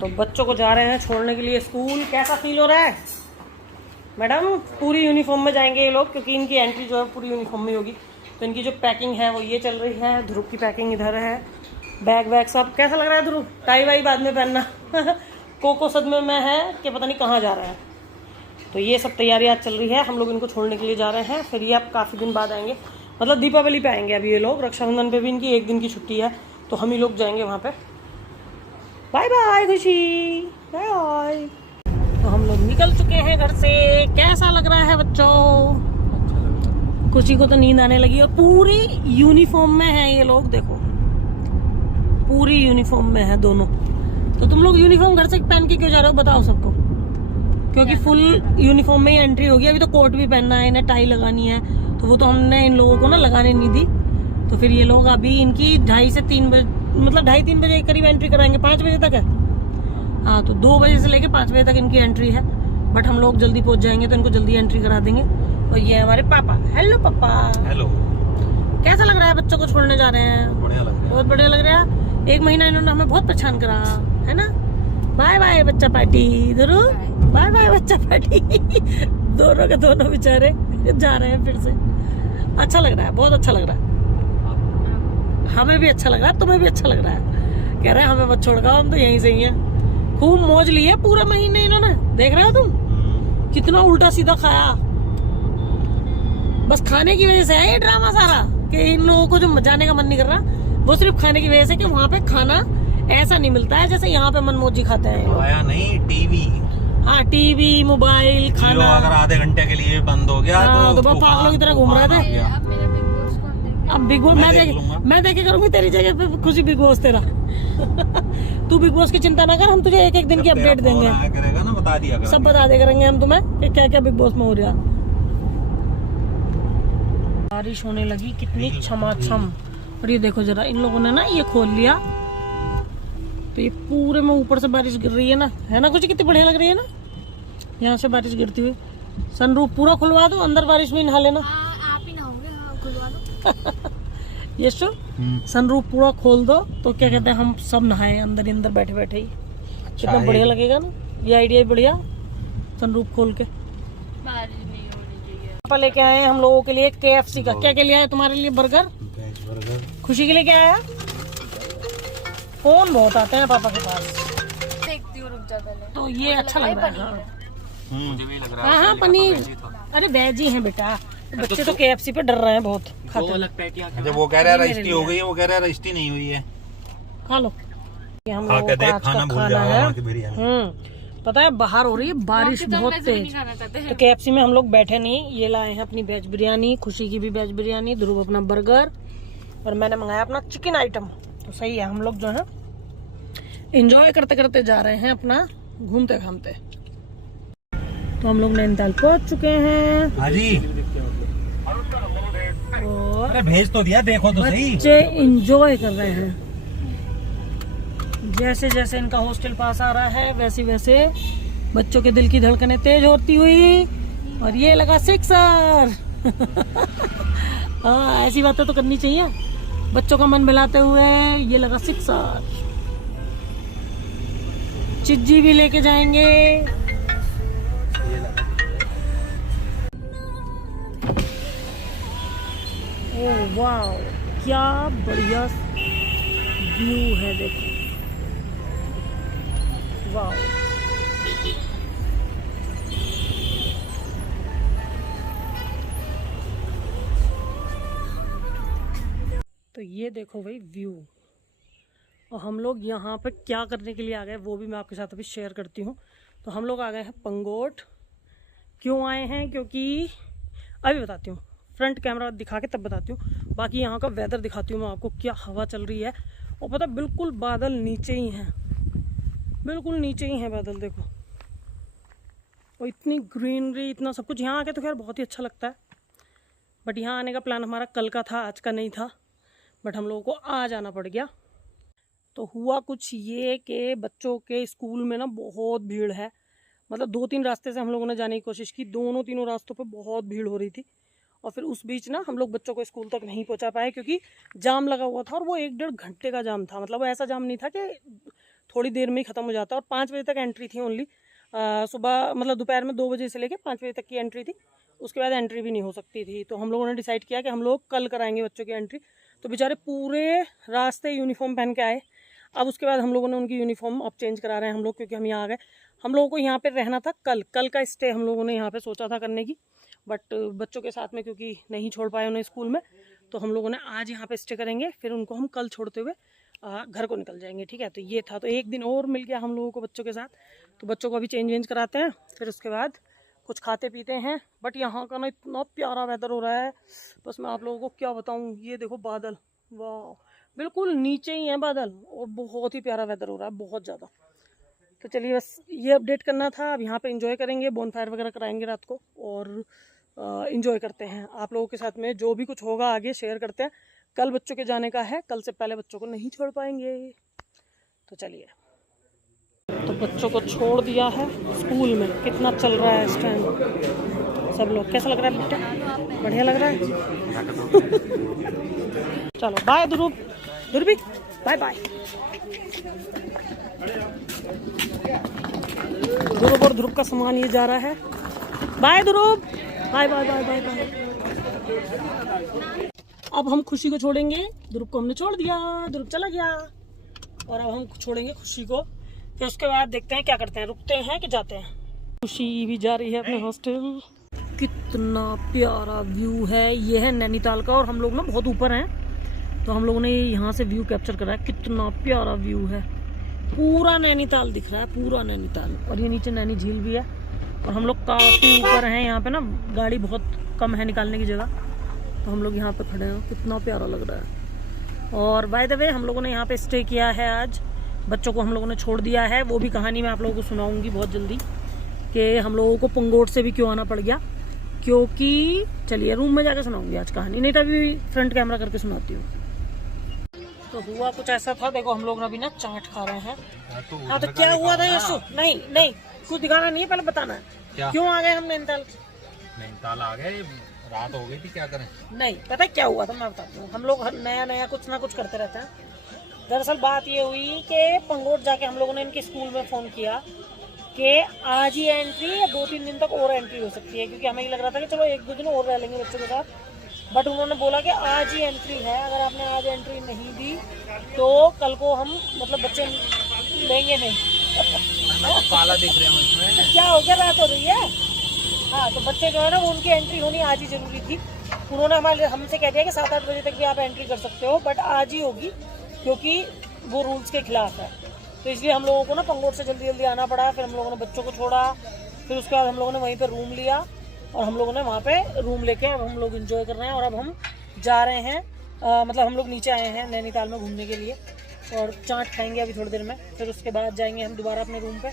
तो बच्चों को जा रहे हैं छोड़ने के लिए स्कूल। कैसा फील हो रहा है मैडम? पूरी यूनिफॉर्म में जाएंगे ये लोग, क्योंकि इनकी एंट्री जो है पूरी यूनिफॉर्म में होगी। तो इनकी जो पैकिंग है वो ये चल रही है। ध्रुव की पैकिंग इधर है, बैग वैग सब। कैसा लग रहा है ध्रुव? टाई वाई बाद में पहनना कोको सदमे में है कि पता नहीं कहाँ जा रहा है। तो ये सब तैयारी आज चल रही है। हम लोग इनको छोड़ने के लिए जा रहे हैं। फिर ये अब काफ़ी दिन बाद आएंगे, मतलब दीपावली पे आएंगे अभी ये लोग। रक्षाबंधन पे भी इनकी 1 दिन की छुट्टी है, तो हम ही लोग जाएंगे वहाँ पे। बाय बाय खुशी, बाय बाय। तो हम लोग निकल चुके हैं घर से। कैसा लग रहा है बच्चों? खुशी को तो नींद आने लगी। और पूरी यूनिफॉर्म में है ये लोग, देखो पूरी यूनिफॉर्म में है दोनों। तो तुम लोग यूनिफॉर्म घर से पहन के क्यों जा रहे हो बताओ सबको? क्योंकि फुल यूनिफॉर्म में ही एंट्री होगी। अभी तो कोट भी पहनना है, इन्हें टाई लगानी है, तो वो तो हमने इन लोगों को ना लगाने नहीं दी। तो फिर ये लोग अभी इनकी 2:30 से 3 बजे, मतलब 2:30-3 बजे के करीब एंट्री कराएंगे। 5 बजे तक है, हाँ। तो 2 बजे से लेके 5 बजे तक इनकी एंट्री है। बट हम लोग जल्दी पहुंच जाएंगे तो इनको जल्दी एंट्री करा देंगे। और ये हमारे पापा। हेलो पापा। हेलो। कैसा लग रहा है? बच्चों को छोड़ने जा रहे हैं। बढ़िया लग रहा है। बहुत बढ़िया लग रहा है। 1 महीना इन्होंने हमें बहुत परेशान करा है ना। बाय बाय बच्चा पार्टी। ध्रुव बाय बाय बच्चा पार्टी। दोनों के दोनों बेचारे जा रहे हैं फिर से। अच्छा लग रहा है, बहुत अच्छा लग रहा है। हमें भी अच्छा लग रहा है, तुम्हें भी अच्छा लग रहा है। कह रहे हैं हमें मत छोड़ गाओ, हम तो यहीं से ही हैं। खूब मौज ली है पूरा महीने इन्होंने। देख रहे हो तुम कितना उल्टा सीधा खाया। बस खाने की वजह से है ये ड्रामा सारा, कि इन लोगों को जो जाने का मन नहीं कर रहा, वो सिर्फ खाने की वजह से। कि वहाँ पे खाना ऐसा नहीं मिलता है जैसे यहाँ पे मनमौजी खाते हैं। आया नहीं टीवी। हाँ, टीवी, मोबाइल, खाना। अगर आधे घंटे के लिए बंद हो गया हाँ, तो पागलों की तरह घूम रहे थे। अब बिग बॉस मैं देखे करूंगी तेरी जगह पे खुशी। बिग बॉस तेरा तू बिग बॉस की चिंता ना कर, हम तुझे एक दिन की अपडेट देंगे। करेगा ना, बता दिया सब बता दे करेंगे हम तुम्हें कि क्या क्या बिग बॉस में हो रहा। बारिश होने लगी कितनी छमाछम। और ये देखो जरा, इन लोगों ने ना ये खोल लिया, तो ये पूरे में ऊपर से बारिश गिर रही है ना कुछ। कितनी बढ़िया लग रही है ना यहाँ से बारिश गिरती हुई। सनरूफ पूरा खुलवा दो, अंदर बारिश में नहा लेना। आप ही नहाओगे? खुलवा दो। ये शो सनरूफ पूरा खोल दो, तो क्या कहते हैं हम सब नहाए अंदर बैठे बैठे ही। कितना बढ़िया लगेगा ना, ये आइडिया बढ़िया। सनरूफ खोल के बारिश नहीं होनी चाहिए। पापा लेके आए हैं हम लोगों के लिए KFC का। क्या क्या लिया है तुम्हारे लिए? बर्गर। खुशी के लिए क्या आया? फोन बहुत आते हैं पापा के पास। देखती हूँ, रुक जा पहले। तो ये अच्छा लग रहा है। हाँ मुझे भी लग रहा है। हाँ, पनीर। अरे वेज ही है बेटा। बच्चे तो KFC पे डर रहे हैं बहुत। खाते हैं। जब वो कह रहा है रजिस्ट्री हो गई है, वो कह रहा है रजिस्ट्री नहीं हुई है। खा लो। ये हम खा लोगों के का देख, आज का खाना भूल खाना जाएगा है। वहाँ की बिरयानी। पता है बाहर हो रही है बारिश बहुत तेज, तो KFC में हम लोग बैठे नहीं। ये लाए हैं अपनी वेज बिरयानी, खुशी की भी वेज बिरयानी, ध्रुव अपना बर्गर, और मैंने मंगाया अपना चिकन आइटम। तो सही है, हम लोग जो है एंजॉय करते करते जा रहे हैं अपना, घूमते घामते। तो हम लोग नैनीताल पहुंच चुके हैं। हाँ जी। और अरे भेज तो दिया, देखो तो सही। बच्चे एंजॉय कर रहे हैं। जैसे जैसे इनका हॉस्टल पास आ रहा है, वैसे वैसे बच्चों के दिल की धड़कनें तेज होती हुई। और ये लगा 6 हाँ, ऐसी बातें तो करनी चाहिए बच्चों का मन मिलाते हुए। ये लगा 6। चिज्जी भी लेके जाएंगे। ओह वाह, क्या बढ़िया व्यू है, देखो वाह। तो ये देखो भाई व्यू। और हम लोग यहाँ पे क्या करने के लिए आ गए वो भी मैं आपके साथ अभी शेयर करती हूँ। तो हम लोग आ गए हैं पंगोट। क्यों आए हैं? क्योंकि अभी बताती हूँ, फ्रंट कैमरा दिखा के तब बताती हूँ। बाकी यहाँ का वेदर दिखाती हूँ मैं आपको, क्या हवा चल रही है। और पता बिल्कुल बादल नीचे ही हैं, बिल्कुल नीचे ही हैं बादल, देखो। और इतनी ग्रीनरी, इतना सब कुछ। यहाँ आके तो खैर बहुत ही अच्छा लगता है। बट यहाँ आने का प्लान हमारा कल का था, आज का नहीं था। बट हम लोगों को आज आना पड़ गया। तो हुआ कुछ ये कि बच्चों के स्कूल में ना बहुत भीड़ है। मतलब 2-3 रास्ते से हम लोगों ने जाने की कोशिश की, तीनों रास्तों पे बहुत भीड़ हो रही थी। और फिर उस बीच ना हम लोग बच्चों को स्कूल तक नहीं पहुंचा पाए, क्योंकि जाम लगा हुआ था। और वो 1-1.5 घंटे का जाम था। मतलब ऐसा जाम नहीं था कि थोड़ी देर में ही ख़त्म हो जाता है। और 5 बजे तक एंट्री थी ओनली, सुबह मतलब दोपहर में 2 बजे से लेकर 5 बजे तक की एंट्री थी, उसके बाद एंट्री भी नहीं हो सकती थी। तो हम लोगों ने डिसाइड किया कि हम लोग कल कराएंगे बच्चों की एंट्री। तो बेचारे पूरे रास्ते यूनिफॉर्म पहन के आए। अब उसके बाद हम लोगों ने उनकी यूनिफॉर्म अब चेंज करा रहे हैं हम लोग, क्योंकि हम यहाँ आ गए। हम लोगों को यहाँ पे रहना था कल का स्टे हम लोगों ने यहाँ पे सोचा था करने की, बट बच्चों के साथ में क्योंकि नहीं छोड़ पाए उन्हें स्कूल में, तो हम लोगों ने आज यहाँ पे स्टे करेंगे, फिर उनको हम कल छोड़ते हुए घर को निकल जाएंगे। ठीक है, तो ये था, तो एक दिन और मिल गया हम लोगों को बच्चों के साथ। तो बच्चों को अभी चेंज वेंज कराते हैं, फिर उसके बाद कुछ खाते पीते हैं। बट यहाँ का ना इतना प्यारा वेदर हो रहा है, बस मैं आप लोगों को क्या बताऊँ। ये देखो बादल, वाह, बिल्कुल नीचे ही है बादल, और बहुत ही प्यारा वेदर हो रहा है, बहुत ज़्यादा। तो चलिए बस ये अपडेट करना था। अब यहाँ पे एंजॉय करेंगे, बोनफायर वगैरह कराएंगे रात को, और एंजॉय करते हैं। आप लोगों के साथ में जो भी कुछ होगा आगे शेयर करते हैं। कल बच्चों के जाने का है, कल से पहले बच्चों को नहीं छोड़ पाएंगे। तो चलिए, तो बच्चों को छोड़ दिया है स्कूल में। कितना चल रहा है इस टाइम सब लोग, कैसा लग रहा है बेटा? बढ़िया लग रहा है। चलो bye Dhruv, Dhruvi bye bye. Dhruv और ध्रुव का सामान ये जा रहा है। Bye Dhruv, bye bye bye bye bye. अब हम खुशी को छोड़ेंगे, ध्रुव को हमने छोड़ दिया, ध्रुव चला गया, और अब हम छोड़ेंगे खुशी को। फिर उसके बाद देखते हैं क्या करते हैं, रुकते हैं कि जाते हैं। खुशी भी जा रही है अपने हॉस्टल। कितना प्यारा व्यू है, ये है नैनीताल का, और हम लोग ना बहुत ऊपर हैं, तो हम लोगों ने यहाँ से व्यू कैप्चर करा है। कितना प्यारा व्यू है, पूरा नैनीताल दिख रहा है, पूरा नैनीताल। और ये नीचे नैनी झील भी है, और हम लोग काफ़ी ऊपर हैं। यहाँ पे ना गाड़ी बहुत कम है निकालने की जगह, तो हम लोग यहाँ पे खड़े हैं। कितना प्यारा लग रहा है। और बाय द वे हम लोगों ने यहाँ पे स्टे किया है आज, बच्चों को हम लोगों ने छोड़ दिया है। वो भी कहानी मैं आप लोगों को सुनाऊंगी बहुत जल्दी, कि हम लोगों को पंगोट से भी क्यों आना पड़ गया, क्योंकि चलिए रूम में जाकर सुनाऊंगी आज कहानी, नहीं तो अभी फ्रंट कैमरा करके सुनाती हूँ। तो हुआ कुछ ऐसा था, देखो हम लोग अभी ना चाट खा रहे हैं। हाँ तो क्या हुआ था यशु? नहीं नहीं, कुछ दिखाना नहीं है, पहले बताना है क्यों आ गए हम नैनीताल। नैनीताल आ गए, रात हो गई थी, क्या करें। नहीं पता क्या हुआ था, मैं बताती हूँ। हम लोग नया नया कुछ ना कुछ करते रहते हैं। दरअसल बात ये हुई कि पंगोट जाके हम लोगों ने इनके स्कूल में फ़ोन किया कि आज ही एंट्री या 2-3 दिन तक और एंट्री हो सकती है, क्योंकि हमें ये लग रहा था कि चलो 1-2 दिन और रह लेंगे बच्चों के साथ। बट उन्होंने बोला कि आज ही एंट्री है, अगर आपने आज एंट्री नहीं दी तो कल को हम मतलब बच्चे लेंगे नहीं। काला दिख रहे हैं इसमें। तो क्या हो गया, रात हो रही है। हाँ तो बच्चे जो है ना वो उनकी एंट्री होनी आज ही ज़रूरी थी। उन्होंने हमसे कह दिया कि 7-8 बजे तक भी आप एंट्री कर सकते हो, बट आज ही होगी, क्योंकि वो रूल्स के खिलाफ है। तो इसलिए हम लोगों को ना पंगोट से जल्दी जल्दी आना पड़ा। फिर हम लोगों ने बच्चों को छोड़ा, फिर उसके बाद हम लोगों ने वहीं पे रूम लिया, और हम लोगों ने वहाँ पे रूम लेके अब हम लोग एंजॉय कर रहे हैं। और अब हम जा रहे हैं, मतलब हम लोग नीचे आए हैं नैनीताल में घूमने के लिए, और चाट खाएंगे अभी थोड़ी देर में। फिर उसके बाद जाएंगे हम दोबारा अपने रूम पे।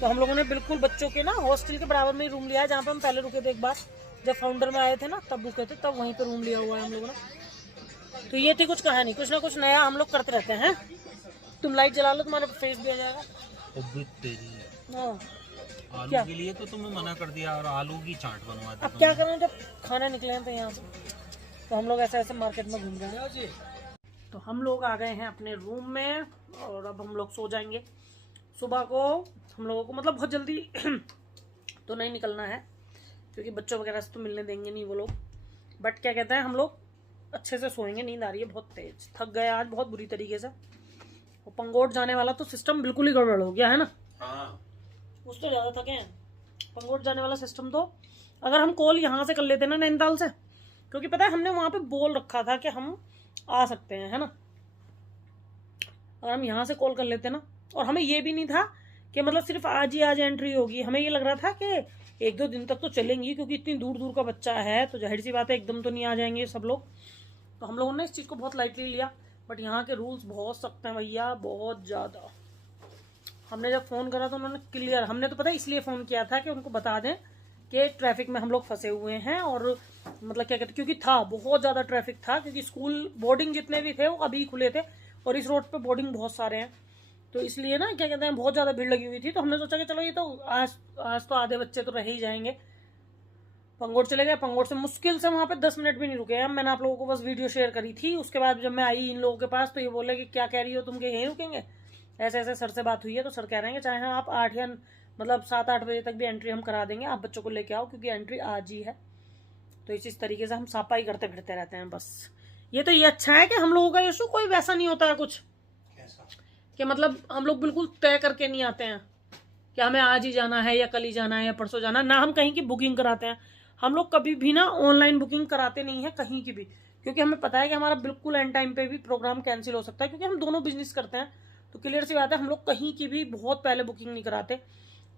तो हम लोगों ने बिल्कुल बच्चों के ना हॉस्टल के बराबर में ही रूम लिया है, जहाँ पे हम पहले रुके थे एक बार, जब फाउंडर में आए थे ना तब रुके थे, तब वहीं पर रूम लिया हुआ है हम लोगों ने। तो ये थी कुछ कहानी, कुछ ना कुछ नया हम लोग करते रहते हैं। तुम लाइट जला लो, तुम्हारा फेस भी आ जाएगा। हाँ आलू क्या? के लिए तो तुम्हें मना कर दिया, और आलू की चाट बनवा दी। अब क्या करें, जब खाना निकले हैं तो यहाँ से, तो हम लोग ऐसे ऐसे मार्केट में घूम रहे हैं। तो हम लोग आ गए हैं अपने रूम में, और अब हम लोग सो जाएंगे। सुबह को हम लोगों को मतलब बहुत जल्दी तो नहीं निकलना है, क्योंकि बच्चों वगैरह से तो मिलने देंगे नहीं वो लोग। बट क्या कहते हैं, हम लोग अच्छे से सोएंगे। नींद आ रही है बहुत तेज, थक गए आज बहुत बुरी तरीके से। और पंगोट जाने वाला तो सिस्टम बिल्कुल ही गड़बड़ हो गया है ना। हाँ। उस तो ज़्यादा थके हैं। पंगोट जाने वाला सिस्टम तो अगर हम कॉल यहाँ से कर लेते ना नैनीताल से, क्योंकि पता है हमने वहाँ पे बोल रखा था कि हम आ सकते हैं, है ना। अगर हम यहाँ से कॉल कर लेते ना, और हमें ये भी नहीं था कि मतलब सिर्फ आज ही आज एंट्री होगी। हमें ये लग रहा था कि 1-2 दिन तक तो चलेंगी, क्योंकि इतनी दूर दूर का बच्चा है, तो जाहिर सी बात है एकदम तो नहीं आ जाएंगे सब लोग। तो हम लोगों ने इस चीज़ को बहुत लाइटली लिया। बट यहाँ के रूल्स बहुत सख्त हैं भैया, बहुत ज़्यादा। हमने जब फ़ोन करा तो उन्होंने क्लियर, हमने तो पता इसलिए फ़ोन किया था कि उनको बता दें कि ट्रैफिक में हम लोग फंसे हुए हैं। और मतलब क्या कहते, क्योंकि था बहुत ज़्यादा ट्रैफिक था, क्योंकि स्कूल बोर्डिंग जितने भी थे वो अभी खुले थे, और इस रोड पे बोर्डिंग बहुत सारे हैं, तो इसलिए ना क्या कहते हैं बहुत ज़्यादा भीड़ लगी हुई थी। तो हमने सोचा कि चलो ये तो आज तो आधे बच्चे तो रह ही जाएंगे। पंगोट चले गए, पंगोट से मुश्किल से वहाँ पे 10 मिनट भी नहीं रुके हैं। मैंने आप लोगों को बस वीडियो शेयर करी थी। उसके बाद जब मैं आई इन लोगों के पास, तो ये बोले कि क्या कह रही हो तुम, के यहीं रुकेंगे, ऐसे ऐसे सर से बात हुई है, तो सर कह रहे हैं कि चाहे आप 8 या मतलब 7-8 बजे तक भी एंट्री हम करा देंगे, आप बच्चों को लेके आओ, क्योंकि एंट्री आज ही है। तो इस तरीके से हम सापाई करते फिरते रहते हैं बस। ये तो ये अच्छा है कि हम लोगों का इशू कोई वैसा नहीं होता है कुछ कि मतलब हम लोग बिल्कुल तय करके नहीं आते हैं कि हमें आज ही जाना है या कल ही जाना है या परसों जाना है। ना हम कहीं की बुकिंग कराते हैं, हम लोग कभी भी ना ऑनलाइन बुकिंग कराते नहीं है कहीं की भी, क्योंकि हमें पता है कि हमारा बिल्कुल एंड टाइम पे भी प्रोग्राम कैंसिल हो सकता है, क्योंकि हम दोनों बिजनेस करते हैं। तो क्लियर सी बात है, हम लोग कहीं की भी बहुत पहले बुकिंग नहीं कराते।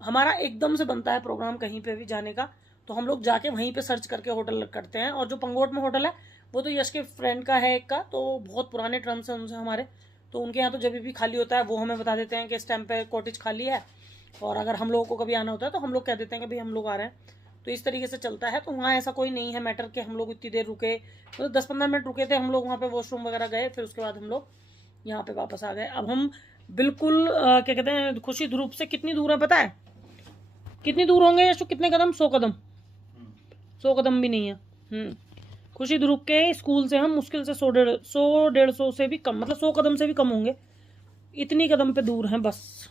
हमारा एकदम से बनता है प्रोग्राम कहीं पे भी जाने का, तो हम लोग जाके वहीं पे सर्च करके होटल करते हैं। और जो पंगोट में होटल है वो तो यश के फ्रेंड का है एक का, तो बहुत पुराने टर्म्स हैं उनसे हमारे, तो उनके यहाँ तो जब भी खाली होता है वो हमें बता देते हैं कि इस टाइम पे कॉटेज खाली है, और अगर हम लोगों को कभी आना होता है तो हम लोग कह देते हैं कि भाई हम लोग आ रहे हैं। तो इस तरीके से चलता है। तो वहाँ ऐसा कोई नहीं है मैटर कि हम लोग इतनी देर रुके, तो 10-15 मिनट रुके थे हम लोग वहाँ पे, वॉशरूम वगैरह गए, फिर उसके बाद हम लोग यहाँ पे वापस आ गए। अब हम बिल्कुल क्या कहते हैं, खुशी ध्रुव से कितनी दूर है पता है? कितनी दूर होंगे यशु, कितने कदम? 100 कदम, 100 कदम भी नहीं है। खुशी ध्रुव के स्कूल से हम मुश्किल से 100-150 से भी कम, मतलब 100 कदम से भी कम होंगे, इतनी कदम पे दूर हैं बस।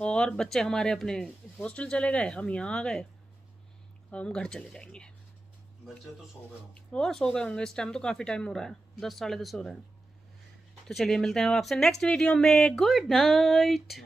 और बच्चे हमारे अपने हॉस्टल चले गए, हम यहाँ आ गए, हम घर चले जाएंगे। बच्चे तो सो गए होंगे। और सो गए होंगे, इस टाइम तो काफ़ी टाइम हो रहा है, 10 साढ़े 10 हो रहे हैं। तो चलिए मिलते हैं आपसे नेक्स्ट वीडियो में। Good night.